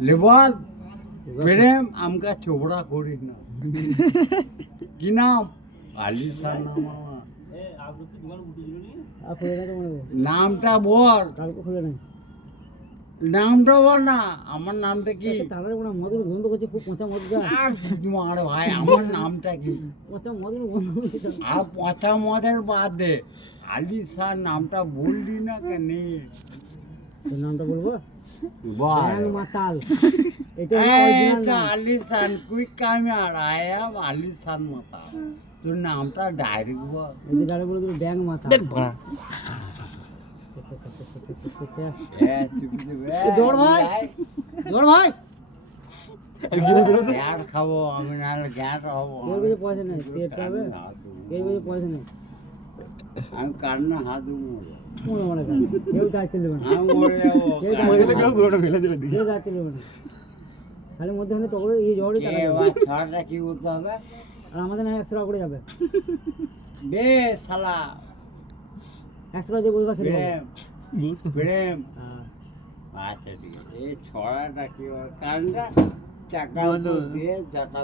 label प्रेम आमका चोपड़ा करी ना কি নাম আলিশান নাম নামটা বল নামটা বল না আমার নামটা কি মধুর গন্ধ করছে খুব পচা মধু যা আর তোমার ভাই আমার নামটা কি পচা মধুর গন্ধ করছে আর পচা মদের বাদ দে আলিশান নামটা বললি না কেন নামটা বলবো বল মাতাল এটা আলিশান কুইক ক্যামেরা আই এম আলিশান মাতা তোর নামটা ডাইরেক্ট বল এই গাড়ি বলে দিল ব্যাং মাথা জোর ভাই জোর ভাই গ্যাস খাবো আমি নাহলে গ্যাস হবো পয়সা নেই পয়সা নেই আমি কান্না হাত দেবো মনে কেউ দায়িত্ব নেবে না আমি মরে যাবো খালি মধ্যে মধ্যে টকরে এই জ্বরই টাকা ছাড়টা কি করতে হবে আর আমাদের না 100 টাকা করে যাবে দে শালা 100 টাকা দিয়ে বলবা খেলে প্রেম প্রেম আচ্ছা ঠিক আছে এই ছড়াটা কি কানটা চাকা দিয়ে চাকা